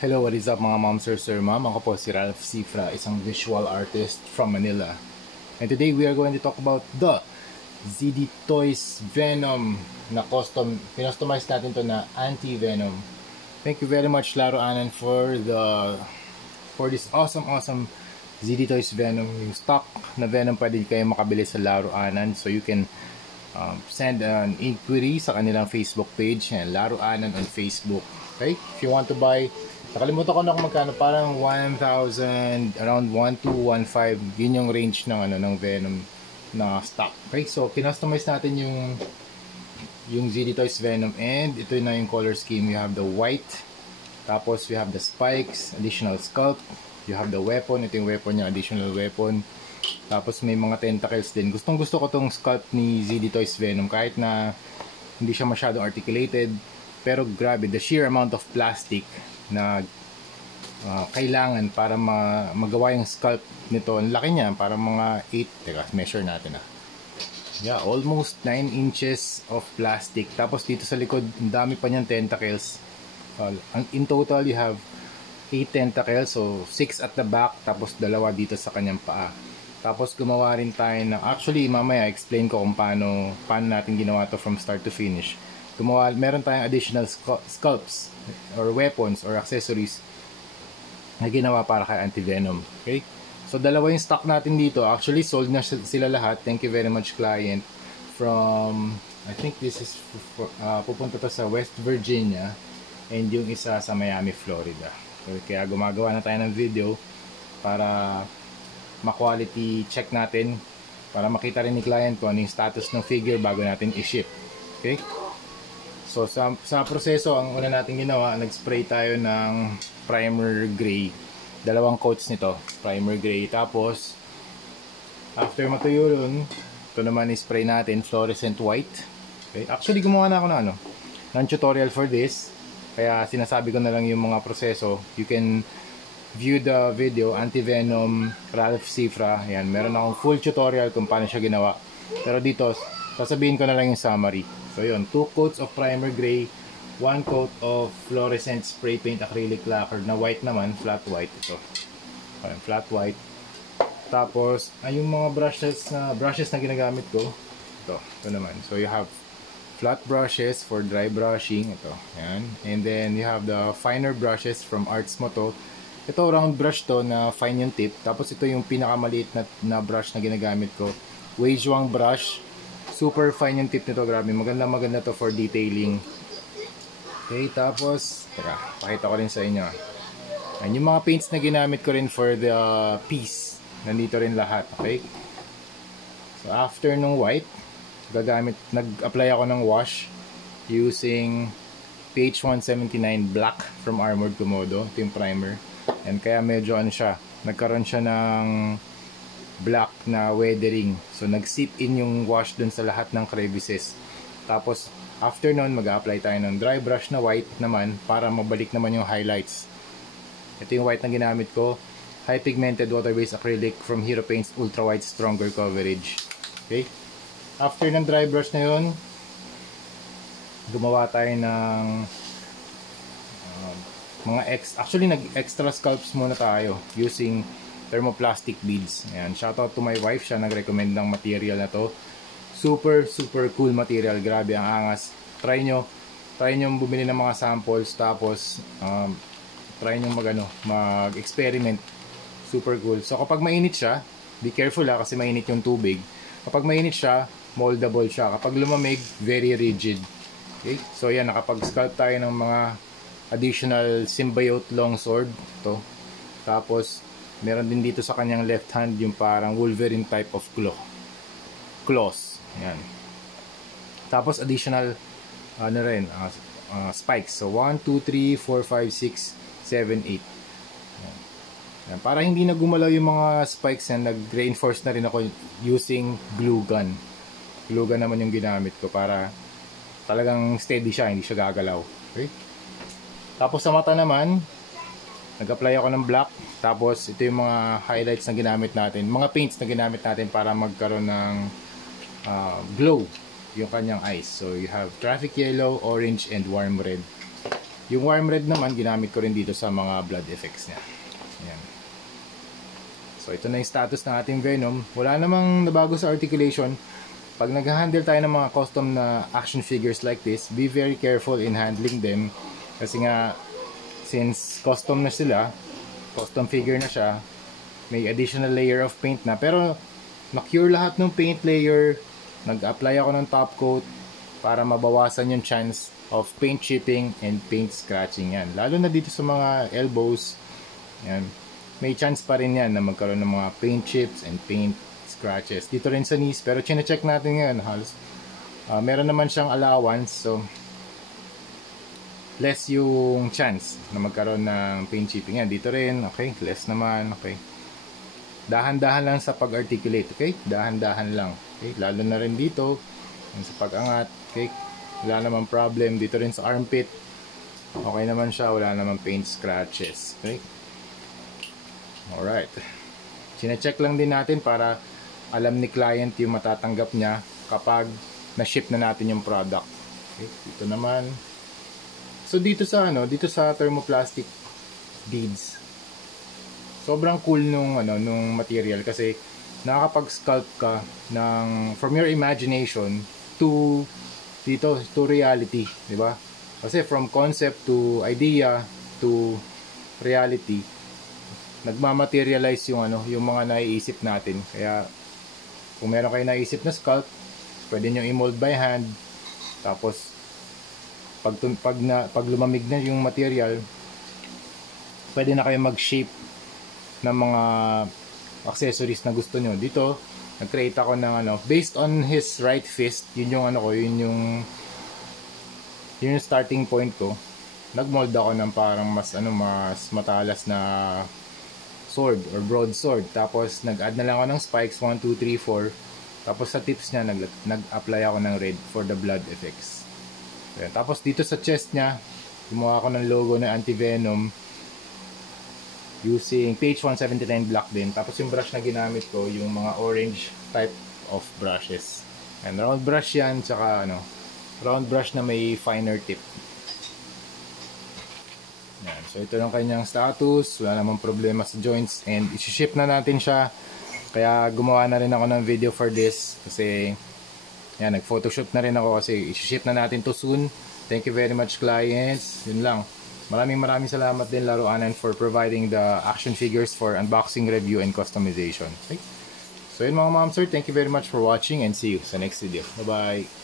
Hello, what is up mga ma'am, sir, ma'am? Ako po si Ralph Cifra, isang visual artist from Manila. And today we are going to talk about the ZD Toys Venom na customize natin to na anti-venom. Thank you very much Laro Anan for this awesome ZD Toys Venom. Yung stock na Venom pwede kayo makabili sa Laro Anan, so you can send an inquiry sa kanilang Facebook page and Laro Anan on Facebook. Okay? If you want to buy, nakalimutan ko na kung magkano, parang 1,000, around 1 to 1.5, yun yung range ng ng Venom na stock. Okay, so kinustomize natin yung ZD Toys Venom, and ito na yung color scheme. We have the white, tapos we have the spikes, additional sculpt, you have the weapon, ito yung weapon niya, additional weapon, tapos may mga tentacles din. Gustong gusto ko tong sculpt ni ZD Toys Venom, kahit na hindi siya masyado articulated, pero grabe, the sheer amount of plastic na kailangan para magawa yung sculpt nito. Ang laki niya, para mga 8, teka, measure natin yeah, almost 9 inches of plastic. Tapos dito sa likod, ang dami pa niyang tentacles. In total, you have 8 tentacles, so 6 at the back, tapos 2 dito sa kanyang paa. Tapos gumawa rin tayo na, actually mamaya explain ko kung paano natin ginawa to from start to finish. Meron tayong additional sculpts or weapons or accessories na ginawa para kay anti-venom. Okay? So dalawa yung stock natin dito. Actually sold na sila lahat. Thank you very much client. From, I think this is pupunta to sa West Virginia, and yung isa sa Miami, Florida. So, kaya gumagawa na tayo ng video para ma-quality check natin, para makita rin ni client kung ano yung status ng figure bago natin i-ship. Okay? So sa proseso, ang una natin ginawa, nag-spray tayo ng primer gray. 2 coats nito, primer gray. Tapos after matuyo yun, ito naman i-spray natin fluorescent white. Okay? Actually gumawa na ako ng tutorial for this, kaya sinasabi ko na lang yung mga proseso. You can view the video, Anti-Venom Ralph Cifra. Yan, meron akong full tutorial kung paano siya ginawa. Pero dito, sasabihin ko na lang yung summary. So yun, 2 coats of primer gray, 1 coat of fluorescent spray paint acrylic lacquer na white naman, flat white ito. Flat white. Tapos, yung mga brushes na ginagamit ko, ito naman. So you have flat brushes for dry brushing, ito. Yan. And then you have the finer brushes from Arts Moto. Ito round brush to na fine yung tip. Tapos ito yung pinakamaliit na brush na ginagamit ko, Weijuang brush. Super fine yung tip nito, grabe. Maganda to for detailing. Okay, tapos, teka, pakita ko rin sa inyo. Ayan, yung mga paints na ginamit ko rin for the piece, nandito rin lahat, okay? So, after nung white, nag-apply ako ng wash using PH 179 Black from Armored Komodo. Ito yung primer. And kaya medyo nagkaroon siya ng black na weathering. So nag-seep in yung wash dun sa lahat ng crevices. Tapos after nun, mag-apply tayo ng dry brush na white naman para mabalik naman yung highlights. Ito yung white na ginamit ko. High pigmented water-based acrylic from Hero Paints Ultra White Stronger Coverage. Okay? After ng dry brush na yun, gumawa tayo ng actually nag-extra sculpts muna tayo using thermoplastic beads. Ayan, shoutout to my wife, siya nag-recommend ng material na to. Super cool material, grabe, ang angas. Try nyo bumili ng mga samples, tapos try nyo mag-experiment. Super cool. So kapag mainit siya, be careful kasi mainit yung tubig. Kapag mainit siya, moldable siya. Kapag lumamig, very rigid. Okay? So yan, nakapag-sculpt tayo ng mga additional symbiote longsword. Ito. Tapos meron din dito sa kanyang left hand yung parang Wolverine type of claws. Ayan. Tapos additional spikes. So 1, 2, 3, 4, 5, 6, 7, 8. Ayan. Para hindi na gumalaw yung mga spikes, nag-reinforce na rin ako using glue gun. Glue gun naman yung ginamit ko para talagang steady siya, hindi siya gagalaw. Okay? Tapos sa mata naman, nag-apply ako ng black. Tapos ito yung mga highlights na ginamit natin, mga paints na ginamit natin para magkaroon ng glow yung kanyang eyes. So you have traffic yellow, orange, and warm red. Yung warm red naman, ginamit ko rin dito sa mga blood effects niya. Ayan. So, ito na yung status ng ating Venom. Wala namang nabago sa articulation. Pag nag-handle tayo ng mga custom na action figures like this, be very careful in handling them. Kasi nga, since custom na sila, custom figure na siya, may additional layer of paint na. Pero, na-cure lahat ng paint layer. Nag-apply ako ng top coat para mabawasan yung chance of paint chipping and paint scratching yan. Lalo na dito sa mga elbows, yan, may chance pa rin yan na magkaroon ng mga paint chips and paint scratches. Dito rin sa knees, pero chine-check natin ngayon halos. Meron naman siyang allowance, so less yung chance na magkaroon ng paint chipping yan. Dito rin, okay, less naman, okay. Dahan-dahan lang sa pag-articulate, okay? Dahan-dahan lang, okay? Lalo na rin dito, sa pag-angat, okay? Wala namang problem. Dito rin sa armpit, okay naman siya, wala namang paint scratches, okay? Alright, chine-check lang din natin para alam ni client yung matatanggap niya kapag na-ship na natin yung product. Okay, dito naman. So dito sa dito sa thermoplastic beads, sobrang cool nung material kasi nakakapag-sculpt ka ng from your imagination to dito to reality, di ba? Kasi from concept to idea to reality, nagmamaterialize yung yung mga naiisip natin. Kaya kung meron kayo naisip na sculpt, pwede nyo i-mold by hand. Tapos pag lumamig na yung material, pwede na kayo mag-shape ng mga accessories na gusto nyo. Dito nag-create ako ng based on his right fist. Yun yung yun yung starting point ko. Nag-mold ako ng parang mas matalas na sword or broadsword. Tapos nag-add na lang ako ng spikes 1, 2, 3, 4. Tapos sa tips niya nag-apply ako ng red for the blood effects. Ayan. Tapos dito sa chest niya, gumawa ako ng logo na anti-venom using page 179 black din. Tapos yung brush na ginamit ko, yung mga orange type of brushes. And round brush yan, tsaka round brush na may finer tip. Yan. So ito lang kanyang status, wala namang problema sa joints, and isi-ship na natin siya. Kaya gumawa na rin ako ng video for this kasi yan, nag-photoshoot na rin ako kasi isi-ship na natin to soon. Thank you very much, clients. Yun lang. Maraming salamat din Laruanan for providing the action figures for unboxing, review, and customization. Okay? So yun mga ma'am sir, thank you very much for watching and see you sa next video. Bye bye!